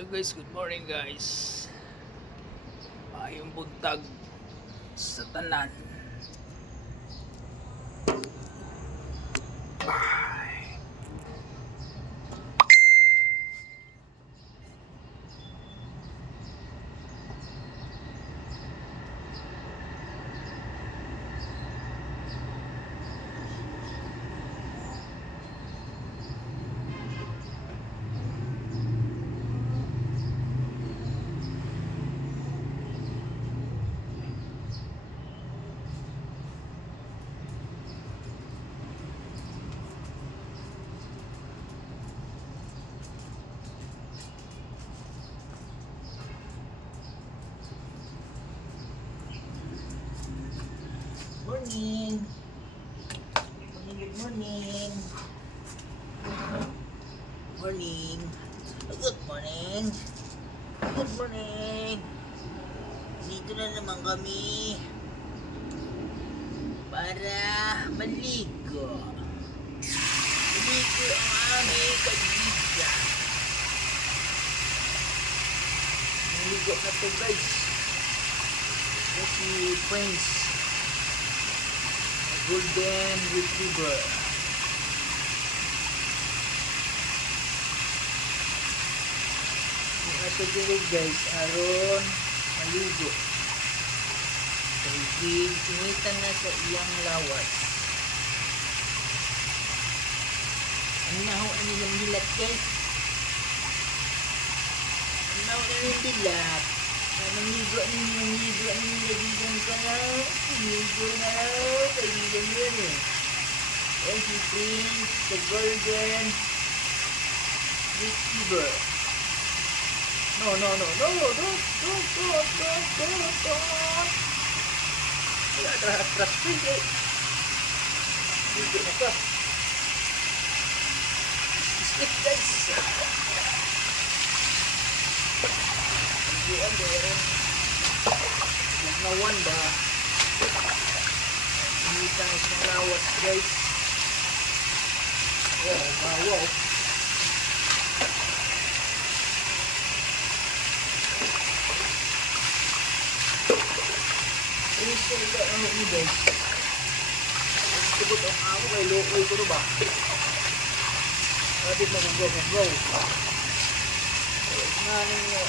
Hello guys, good morning guys. Maayong buntag sa tanan. Morning. Good morning. Morning. Good morning. Good morning. Dito na naman kami para maligo. Maligo ang aming kaibigan. Maligo na to guys. Ito si Prince. Golden Retriever. Ito dito guys, aron maligo. Kaya sinitan na sa iyang lawas. Ang naho ang ilang dilat guys. Ang naho ang ilang dilat. Nangigo lagigan ka na. Nangigo na kaibigan yun eh. Yan si Prince, the Golden Retriever. No. Wala, atras Prince eh. Ligo na ka. Sleep guys. Ligoan meron. Nagnawan ba? Sinitan sa lawas guys. Wow. Iso ka ano ni guys. Tubot ang ako kay lokoy ko ba? Pwede mag-go. Na ninyo.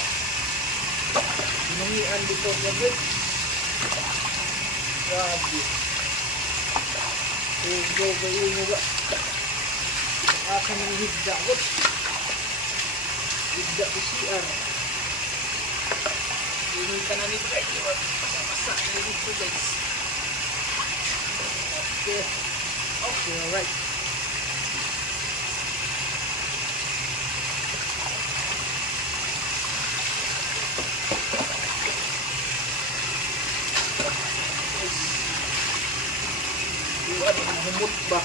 Binungian dito guys. Grabe. Go kayo mo ba? Asa ng higda ko. Higda ko CR. Hinita na nito kayo. Masa na nito guys. Okay, alright. Buwan ang humot ba?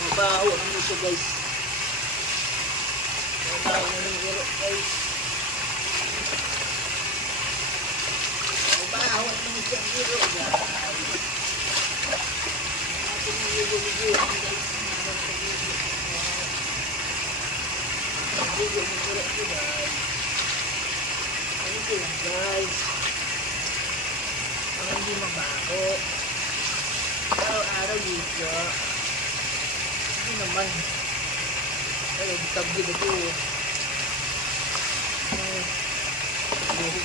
Mabaho ang ito guys. Mabaho ng iro guys. Mabaho ng isang iro guys. Natin yung ligo guys. Ligo ng iro guys. Ano ito lang guys? Ang hindi mabaho. Araw-araw dito. Hindi naman. Ay, tabi na ito.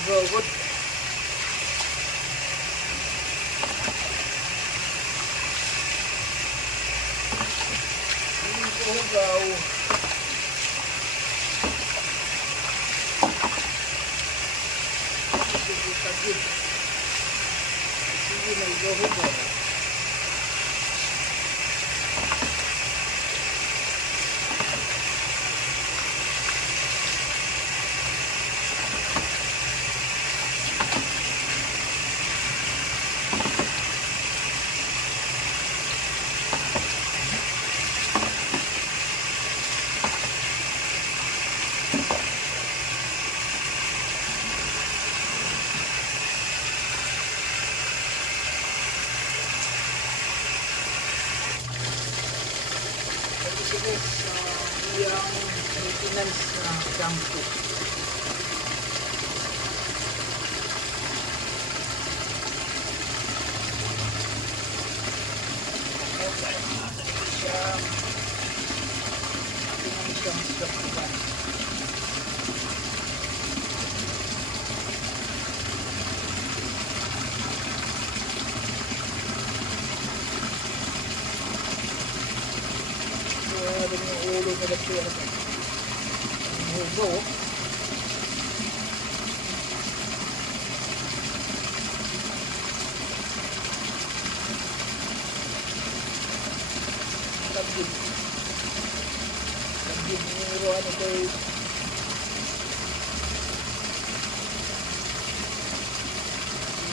Hugot. Hugaw. Sige na hugaw. shampoo. Okay, natin siya. Natin naman siyang shampoo. Grabe yung ulo nila siya. Ang hugo. Lagyan. Lagyan yung ulo ano guys.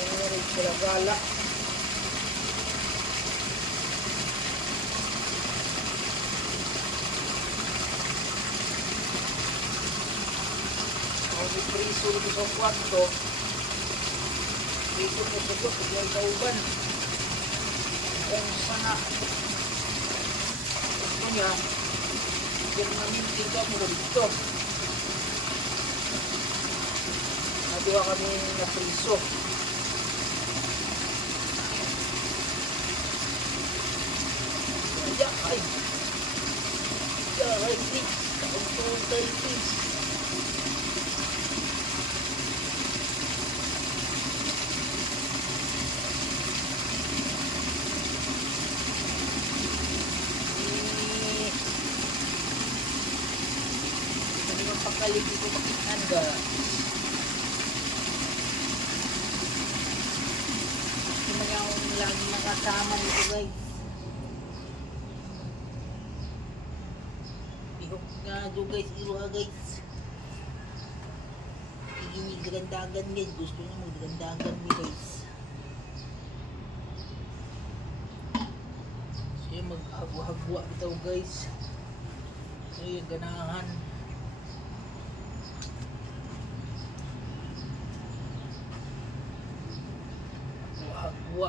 Yung sila gala. May priso dito sa kwarto. Dito po sa kwarto, may kauban. Kung sana gusto niya, yan namin dito mo dito. Nadiwa kami na priso. Kaya ay, please, kauntay please. Kaligi ko makikanda. Gusto mo niya akong lagi nakasama nito guys. Bihok nga do guys, iruha guys. Iginig dagandagan guys, gusto niya magdagandagan mi guys. Siya maghagwa ito guys. So yung ganahan. Wah.